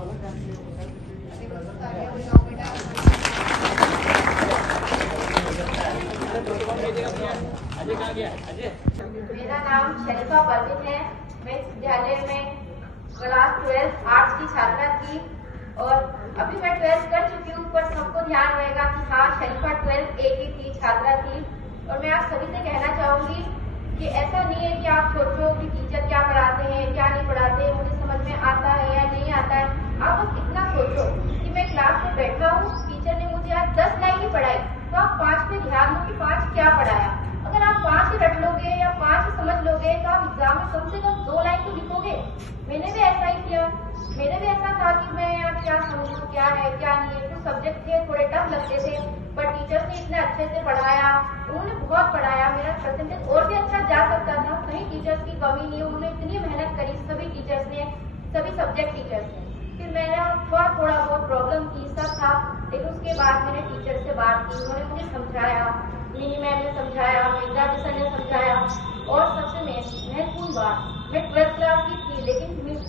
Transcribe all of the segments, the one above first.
मेरा नाम शरीफा परवीन है। मैं इस विद्यालय में क्लास 12 आर्ट्स की छात्रा थी और अभी मैं 12th कर चुकी हूँ। पर सबको ध्यान रहेगा कि हाँ, शरीफा 12th A की थी, छात्रा थी। और मैं आप सभी से कहना चाहूंगी कि ऐसा नहीं है कि आप सोचो कि टीचर क्या पढ़ाते हैं क्या नहीं पढ़ाते हैं, मुझे समझ में आता है या नहीं आता है। आप बस इतना सोचो कि मैं क्लास में बैठा हूँ, टीचर ने मुझे आज 10 लाइन ही पढ़ाई, तो आप 5 पे ध्यान दो कि 5 क्या पढ़ाया। अगर आप 5 ही रट लोगे या 5 ही समझ लोगे तो आप एग्जाम में कम से कम 2 लाइन तो लिखोगे। मैंने भी ऐसा ही किया। मेरे भी ऐसा था कि मैं यार क्या समझूं, क्या है क्या नहीं है। कुछ सब्जेक्ट थे थोड़े टफ लगते थे, पर टीचर्स ने इतने अच्छे से पढ़ाया, उन्होंने बहुत पढ़ाया। मेरा परसेंटेज और भी अच्छा जा सकता था, कहीं टीचर्स की कमी नहीं। उन्होंने इतनी मेहनत करी, सभी टीचर्स ने, सभी सब्जेक्ट टीचर्स ने। फिर मैंने थोड़ा बहुत प्रॉब्लम की, सब था। लेकिन उसके बाद मैंने टीचर से बात की, उन्होंने मुझे समझाया, मिनी मैम ने समझाया, मेघा सर ने समझाया। और सबसे महत्वपूर्ण बात, मैं 12th क्लास की थी, लेकिन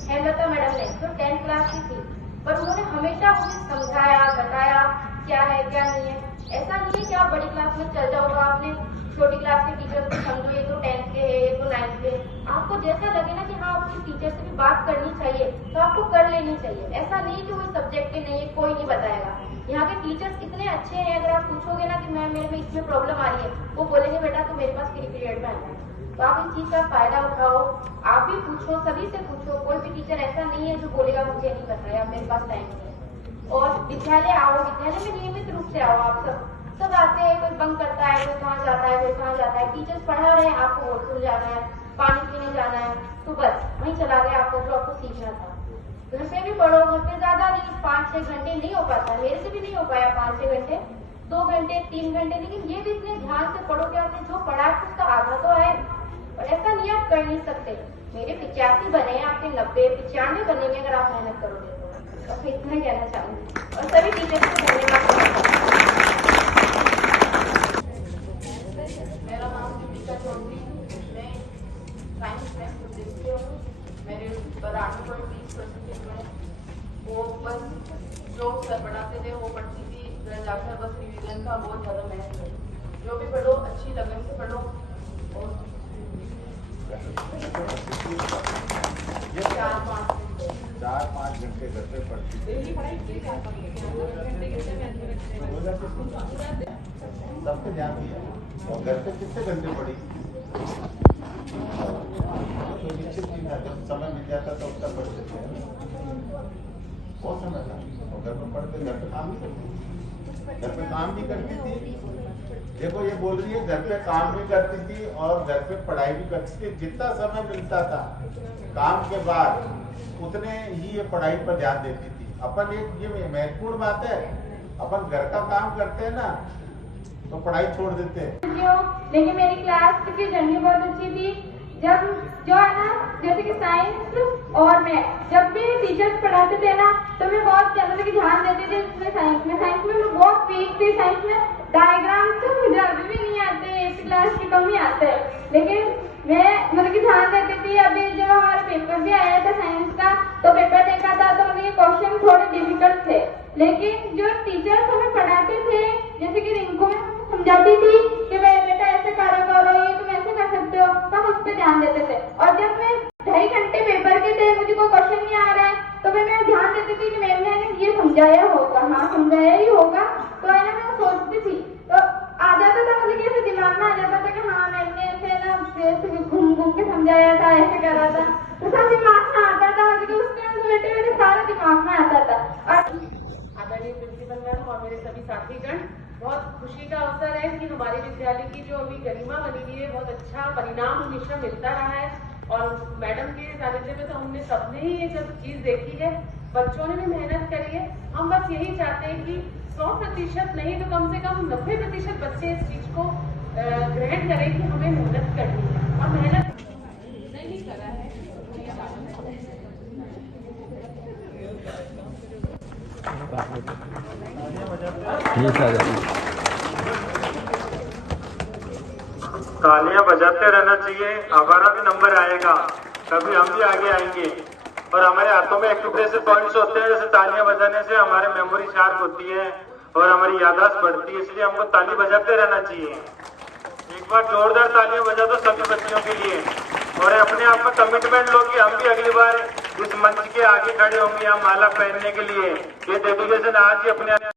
हेमलता मैडम ने जो 10th क्लास की थी, पर उन्होंने हमेशा मुझे समझाया, बताया क्या है क्या नहीं है। ऐसा नहीं है कि आप बड़ी क्लास में चल जाओगे, आपने छोटी क्लास के टीचर को समझो, ये तो 10th के है, ये तो 9th के। आपको जैसा लगे ना कि हाँ, अपने टीचर से भी बात करनी चाहिए तो आपको कर लेनी चाहिए। ऐसा नहीं कि वो सब्जेक्ट के नहीं है, कोई नहीं बताएगा। यहाँ के टीचर्स इतने अच्छे हैं, अगर आप पूछोगे ना कि मैम मेरे में इसमें प्रॉब्लम आ रही है, वो बोलेंगे बेटा तो मेरे पास फ्री पीरियड में आना है। तो आप इस चीज का फायदा उठाओ, आप भी पूछो, सभी से पूछो। कोई भी टीचर ऐसा नहीं है जो बोलेगा मुझे नहीं पता है, मेरे पास टाइम नहीं है। और विद्यालय आओ, विद्यालय में नियमित रूप से आओ। आप सब आते हैं, कोई बंक करता है, कोई कहाँ जाता है, कोई कहाँ जाता है। टीचर्स पढ़ा रहे हैं, आपको वॉशरूम जाना है, पानी पीने जाना है, तो बस वहीं चला गया आपको जो आपको सीखना था। घर पे भी पढ़ो, घर पे ज्यादा नहीं, 5-6 घंटे नहीं हो पाता, मेरे से भी नहीं हो पाया 5-6 घंटे, 2 घंटे 3 घंटे। लेकिन ये भी इतने ध्यान से पढ़ो कि आपने जो पढ़ा है उसका आधा तो आए। और ऐसा नहीं आप कर नहीं सकते। मेरे 85 बने हैं, आपके 90-95 बनेंगे अगर आप मेहनत करोगे तो। मैं इतना ही कहना चाहूंगी और सभी टीचर्स को धन्यवाद। मेरा नाम दीपिका चौधरी, मैं साइंस में देखती हूँ। मेरे 92.20% में वो बस जो सर पढ़ाते थे वो पढ़ती थी, घर जाकर बस रिवीजन का बहुत ज़्यादा मेहनत है। जो भी पढ़ो अच्छी लगन से पढ़ो। और 4-5 घंटे घर पे पढ़ती थी। सबसे ध्यान दिया। और घर पे कितने घंटे पढ़ी? तो निश्चित नहीं था, जब समय मिल जाता तो उसका पढ़ते थे, बहुत समय था। और घर में पढ़ते, घर पे काम भी करती, घर पे काम भी करती थी। देखो ये बोल रही है घर पे काम भी करती थी और घर पे पढ़ाई भी करती थी। जितना समय मिलता था काम के बाद, उतने ही ये पढ़ाई पर ध्यान देती थी। अपन एक ये महत्वपूर्ण बात है, अपन घर का काम करते हैं ना तो पढ़ाई छोड़ देते हैं। लेकिन मेरी क्लास की जर्नी बहुत अच्छी थी। जब जो है ना, जैसे कि साइंस और मैथ, जब भी टीचर्स पढ़ाते थे ना तो मैं बहुत मतलब कि ध्यान देती थी उसमें। साइंस में मैं बहुत वीक थी। साइंस में डायग्राम तो मुझे अभी भी नहीं आते, 8th क्लास की कम ही आते हैं। लेकिन मैं मतलब कि ध्यान देती थी। अभी जब हमारा पेपर भी आया था साइंस का, तो पेपर देखा था तो मतलब ये क्वेश्चन थोड़े डिफिकल्ट थे। लेकिन जो टीचर्स हमें पढ़ाते थे, जैसे कि रिंकू में समझाती थी कि बेटा ऐसे करो, ये तुम ऐसे कर सकते हो, तो हम उस पर ध्यान देते थे। और जब मैं 2.5 घंटे पेपर के थे, मुझे कोई क्वेश्चन नहीं आ रहा है, तो मैं ध्यान देती थी कि मैम ने ये समझाया होगा, हाँ समझाया ही होगा। तो है ना, मैं सोचती थी तो आ जाता था, मुझे कैसे दिमाग में आ जाता था कि हाँ मैम ने ऐसे ना घूम के समझाया था, ऐसे करा था। तो सब दिमाग में आता था, क्योंकि उस टाइम बैठे सारा दिमाग में आता था। और आदरणीय प्रिंसिपल मैम और मेरे सभी साथीगण, बहुत खुशी का अवसर है कि हमारे विद्यालय की जो अभी गरिमा बनी हुई है, बहुत अच्छा परिणाम हमेशा मिलता रहा है। और मैडम के सानिध्य में तो हमने सबने ही ये सब चीज देखी है, बच्चों ने भी मेहनत करी है। हम बस यही चाहते हैं कि 100% नहीं तो कम से कम 90% बच्चे इस चीज को ग्रहण करें कि हमें मेहनत करनी है। और मेहनत नहीं करा है तालियां बजाते रहना चाहिए, हमारा भी नंबर आएगा, तभी हम भी आगे आएंगे। और हमारे हाथों में एक्यूप्रेशर पॉइंट्स होते हैं, जैसे तालियां बजाने से हमारे मेमोरी शार्प होती है और हमारी याददाश्त बढ़ती है, इसलिए हमको ताली बजाते रहना चाहिए। एक बार जोरदार तालियां बजा दो सभी बच्चियों के लिए और अपने आप में कमिटमेंट लो कि हम भी अगली बार इस मंच के आगे खड़े होंगे यहाँ माला पहनने के लिए। ये डेडिकेशन आज ही अपने